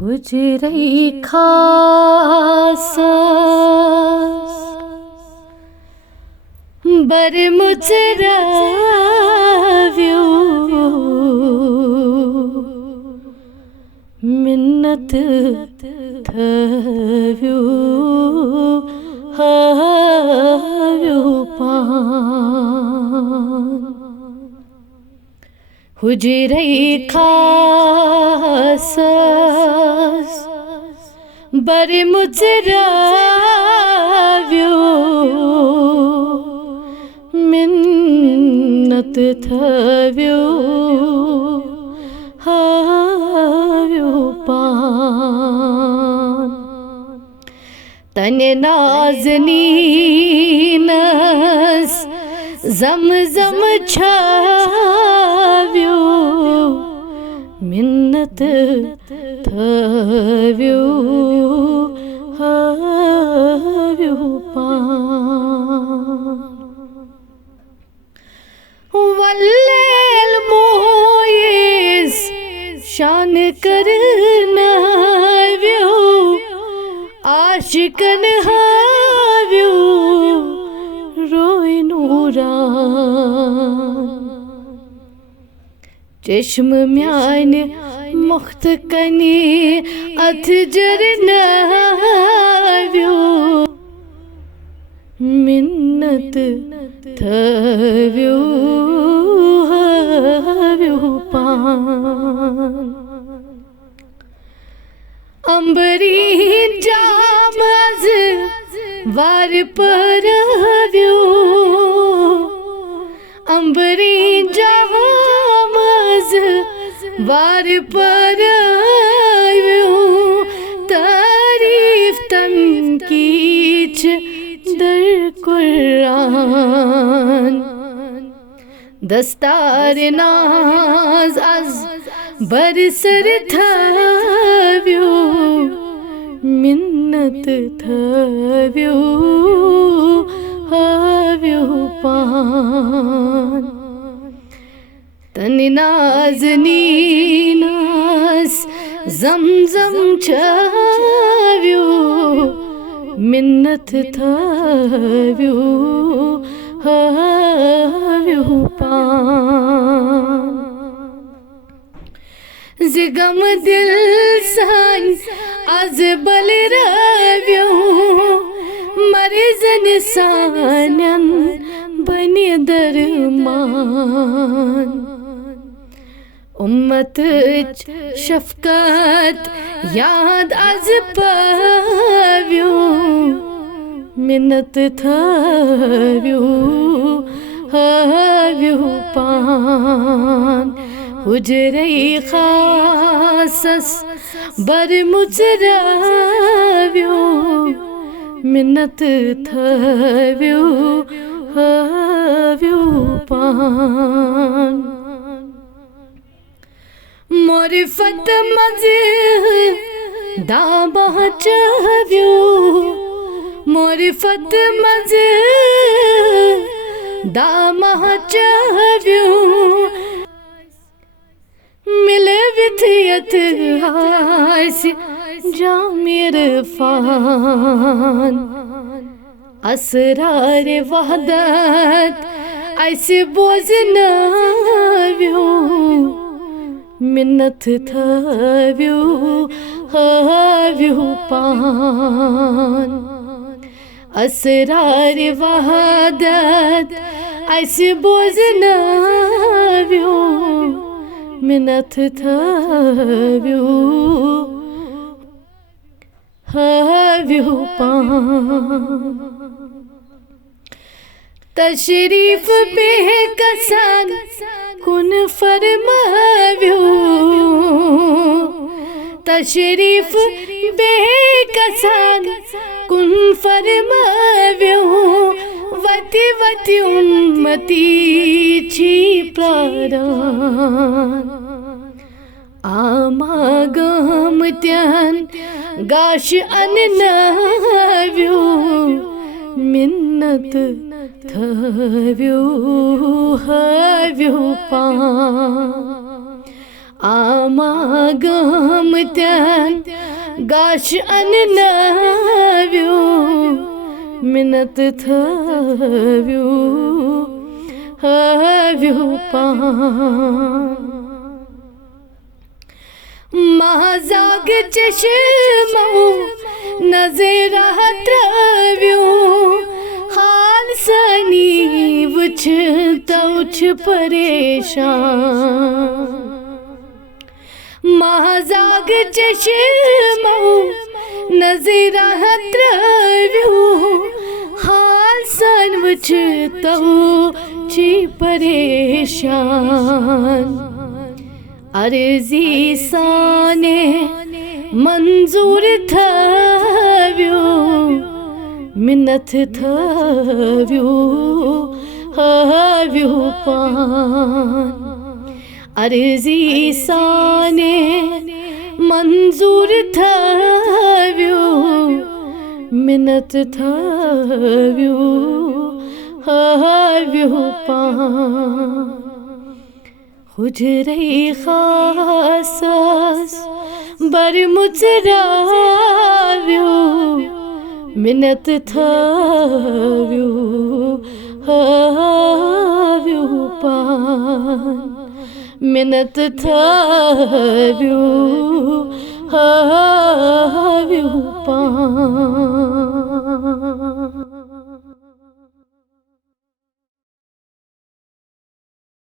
हुजरै खासस बर मुचराव्यो मिन्नत थव्यो हाव्यो पान हुजरै खासस बर मुचराव्यो मिन्नत थव्यो हाव्यो पान तने नाज़नीनस ज़म छाव्यो मिन्नत थव्यो हाव्यो पान वल्लेल मोयेस शान करनाव्यो आशिकन हाव्यो रोय नूरान चश्म म्यान मुख्त कनी अथ जरनाव्यो मिन्नत थव्यो हाव्यो पान अंबरी जामज वार परव्यो अंबरी जामज वार परव्यो तारीफ तन कीच दर कुरान दस्तार नाज अज बरसर थव्यो मिन्नत थव्यो हाव्यो पान तन नाज़नीनस ज़म छव्यो मिन्नत थव्यो हाव्यो पान ज़िगम दिल सान आज बलराव्यो मरिज़न सान्यन बनी दरमान उम्मत शफकत याद आज पाव्यो मिन्नत थव्यो हाव्यो पान हुजरै खासस बर मुचराव्यो मिन्नत थव्यो हाव्यो पान मोरिफत मज दाबा चव्यो मोरिफत मज दामा चव्यो मिले विथियत हास जामिर फान असरार वहदत ऐसे बोझनाव्यो मिन्नत थव्यो हाव्यो पान असरार वहदत ऐसे बोझनाव्यो मिन्नत थव्यो हाव्यो पान तशरीफ बेकसान कुन फरमाव्यो तशरीफ बेकसान कुन फरमाव्यो वति वति उम्मती छी प्राण आमागम त्यान गाश अननाव्यो मिन्नत थव्यो हाव्यो पान आमागमत्यान गाश अन्नव्यो मिन्नत थव्यो हव्यो पान महाजाग चश्मो नजर त्रव्यो हाल सनी वुछ तौछ परेशान महाजाग चश्मो नजर त्रव्यो हाल सन वुछ तौछ परेशान अर्जी साने मंजूर थव्यो मिन्नत थव्यो हव्यो पान अर्जी साने मंजूर थव्यो मिन्नत थव्यो हव्यो पान हुजरे खासस बर मुचराव्यो मिन्नत थव्यो हव्यो पान मिन्नत थव्यो हव्यो पान।